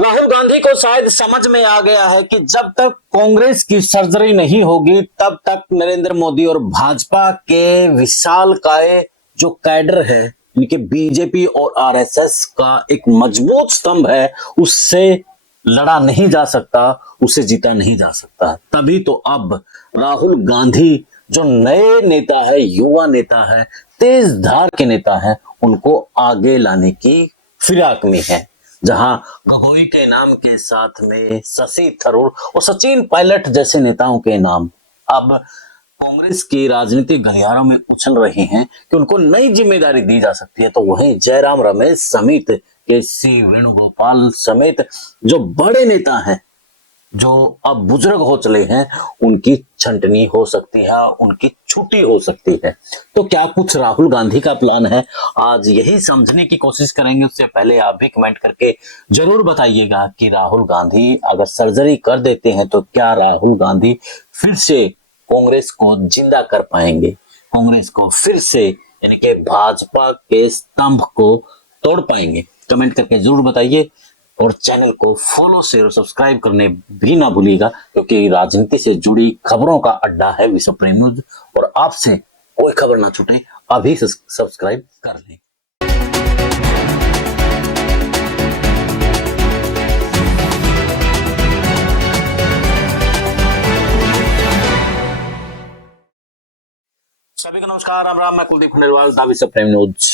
राहुल गांधी को शायद समझ में आ गया है कि जब तक कांग्रेस की सर्जरी नहीं होगी तब तक नरेंद्र मोदी और भाजपा के विशालकाय जो कैडर है, इनके बीजेपी और आरएसएस का एक मजबूत स्तंभ है, उससे लड़ा नहीं जा सकता, उसे जीता नहीं जा सकता। तभी तो अब राहुल गांधी जो नए नेता है, युवा नेता है, तेज धार के नेता है, उनको आगे लाने की फिराक में है। जहां गगोई के नाम के साथ में शशि थरूर और सचिन पायलट जैसे नेताओं के नाम अब कांग्रेस की राजनीतिक गलियारों में उछल रहे हैं कि उनको नई जिम्मेदारी दी जा सकती है, तो वहीं जयराम रमेश समेत के वेणुगोपाल समेत जो बड़े नेता हैं, जो अब बुजुर्ग हो चले हैं, उनकी छंटनी हो सकती है, उनकी छुट्टी हो सकती है। तो क्या कुछ राहुल गांधी का प्लान है? आज यही समझने की कोशिश करेंगे। उससे पहले आप भी कमेंट करके जरूर बताइएगा कि राहुल गांधी अगर सर्जरी कर देते हैं तो क्या राहुल गांधी फिर से कांग्रेस को जिंदा कर पाएंगे, कांग्रेस को फिर से यानी कि भाजपा के स्तंभ को तोड़ पाएंगे? कमेंट करके जरूर बताइए और चैनल को फॉलो शेयर और सब्सक्राइब करने भी ना भूलिएगा, क्योंकि राजनीति से जुड़ी खबरों का अड्डा है विश्व प्रेम न्यूज और आपसे कोई खबर ना छूटे, अभी सब्सक्राइब कर लें। सभी को नमस्कार, राम राम। मैं कुलदीप खंडेलवाल, दा विश्व प्रेम न्यूज।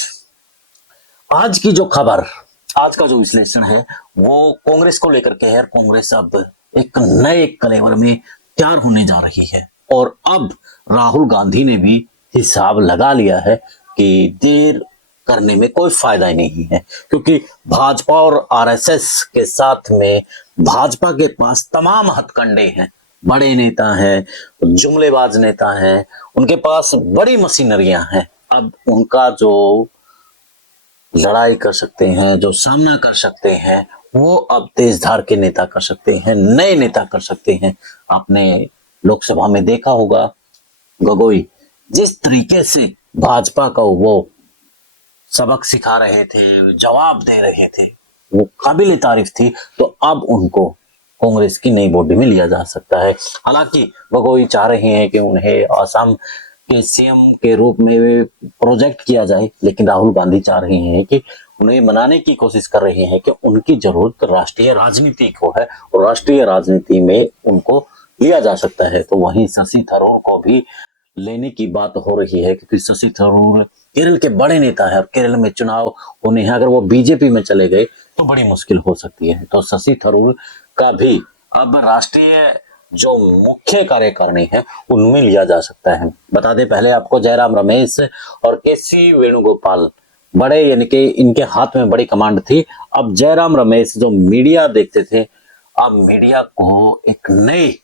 आज की जो खबर, आज का जो विश्लेषण है वो कांग्रेस को लेकर के है। कांग्रेस अब एक नए कलेवर में तैयार होने जा रही है और अब राहुल गांधी ने भी हिसाब लगा लिया है कि देर करने में कोई फायदा ही नहीं है, क्योंकि भाजपा और आरएसएस के साथ में भाजपा के पास तमाम हथकंडे हैं, बड़े नेता हैं, जुमलेबाज नेता हैं, उनके पास बड़ी मशीनरियां हैं। अब उनका जो लड़ाई कर सकते हैं, जो सामना कर सकते हैं, वो अब तेज धार के नेता कर सकते हैं, नए नेता कर सकते हैं। आपने लोकसभा में देखा होगा गगोई जिस तरीके से भाजपा का वो सबक सिखा रहे थे, जवाब दे रहे थे, वो काबिल तारीफ थी। तो अब उनको कांग्रेस की नई बॉडी में लिया जा सकता है। हालांकि गगोई चाह रहे हैं कि उन्हें असम के सीएम के रूप में प्रोजेक्ट किया जाए, लेकिन राहुल गांधी चाह रहे हैं कि उन्हें मनाने की कोशिश कर रहे हैं कि उनकी जरूरत राष्ट्रीय राजनीति को है और राष्ट्रीय राजनीति में उनको लिया जा सकता है। तो वहीं शशि थरूर को भी लेने की बात हो रही है, क्योंकि शशि थरूर केरल के बड़े नेता है और केरल में चुनाव होने हैं, अगर वो बीजेपी में चले गए तो बड़ी मुश्किल हो सकती है। तो शशि थरूर का भी अब राष्ट्रीय जो मुख्य कार्यकारिणी है उनमें लिया जा सकता है। बता दें पहले आपको, जयराम रमेश और के वेणुगोपाल बड़े यानी कि इनके हाथ में बड़ी कमांड थी। अब जयराम रमेश जो मीडिया देखते थे, अब मीडिया को एक नए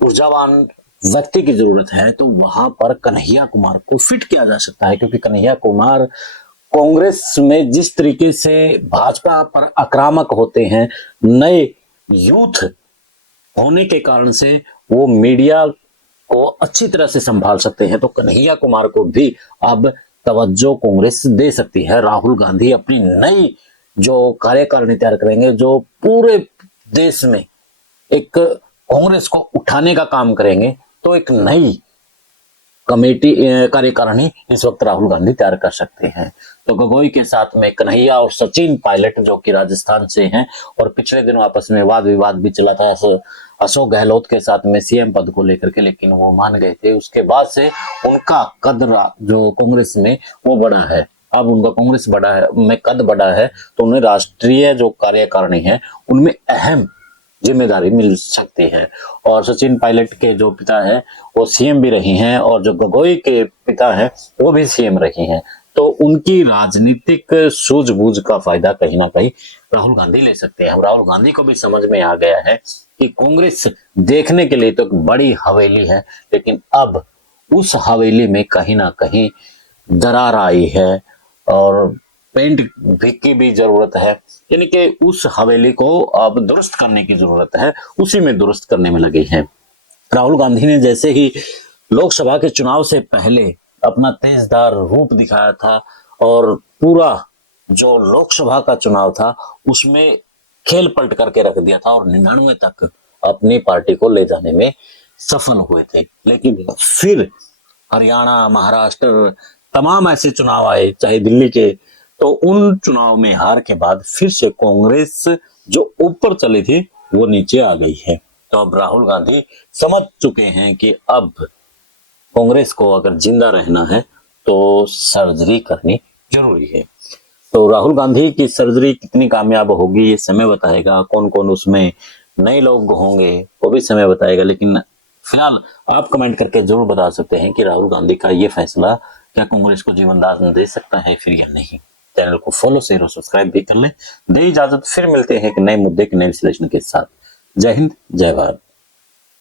ऊर्जावान व्यक्ति की जरूरत है, तो वहां पर कन्हैया कुमार को फिट किया जा सकता है, क्योंकि कन्हैया कुमार कांग्रेस में जिस तरीके से भाजपा पर आक्रामक होते हैं, नए यूथ होने के कारण से वो मीडिया को अच्छी तरह से संभाल सकते हैं। तो कन्हैया कुमार को भी अब तवज्जो कांग्रेस दे सकती है। राहुल गांधी अपनी नई जो कार्यकारिणी तैयार करेंगे, जो पूरे देश में एक कांग्रेस को उठाने का काम करेंगे, तो एक नई कमेटी कार्यकारिणी इस वक्त राहुल गांधी तैयार कर सकते हैं। तो गगोई के साथ में कन्हैया और सचिन पायलट जो कि राजस्थान से हैं, और पिछले दिनों आपस में वाद विवाद भी चला था अशोक गहलोत के साथ में सीएम पद को लेकर के, लेकिन वो मान गए थे। उसके बाद से उनका कद जो कांग्रेस में वो बड़ा है। अब उनका कांग्रेस बड़ा है में कद बड़ा है, तो उन्हें राष्ट्रीय जो कार्यकारिणी है उनमें अहम जिम्मेदारी मिल सकती है। और सचिन पायलट के जो पिता है वो सीएम भी रही हैं, और जो गगोई के पिता है वो भी सीएम रही हैं। तो उनकी राजनीतिक सूझबूझ का फायदा कहीं ना कहीं राहुल गांधी ले सकते हैं। राहुल गांधी को भी समझ में आ गया है कि कांग्रेस देखने के लिए तो एक बड़ी हवेली है, लेकिन अब उस हवेली में कहीं ना कहीं दरार आई है और पेंट की भी जरूरत है, यानी कि उस हवेली को अब दुरुस्त करने की जरूरत है, उसी में दुरुस्त करने में लगे हैं। राहुल गांधी ने जैसे ही लोकसभा के चुनाव से पहले अपना तेजदार रूप दिखाया था और पूरा जो लोकसभा का चुनाव था उसमें खेल पलट करके रख दिया था और 99 तक अपनी पार्टी को ले जाने में सफल हुए थे। लेकिन फिर हरियाणा, महाराष्ट्र, तमाम ऐसे चुनाव आए, चाहे दिल्ली के, तो उन चुनाव में हार के बाद फिर से कांग्रेस जो ऊपर चली थी वो नीचे आ गई है। तो अब राहुल गांधी समझ चुके हैं कि अब कांग्रेस को अगर जिंदा रहना है तो सर्जरी करनी जरूरी है। तो राहुल गांधी की सर्जरी कितनी कामयाब होगी ये समय बताएगा, कौन कौन उसमें नए लोग होंगे वो भी समय बताएगा। लेकिन फिलहाल आप कमेंट करके जरूर बता सकते हैं कि राहुल गांधी का ये फैसला क्या कांग्रेस को जीवनदान दे सकता है फिर या नहीं। चैनल को फॉलो, शेयर और सब्सक्राइब भी कर लें। दे इजाजत, फिर मिलते हैं एक नए मुद्दे के नए विश्लेषण के साथ। जय हिंद, जय भारत।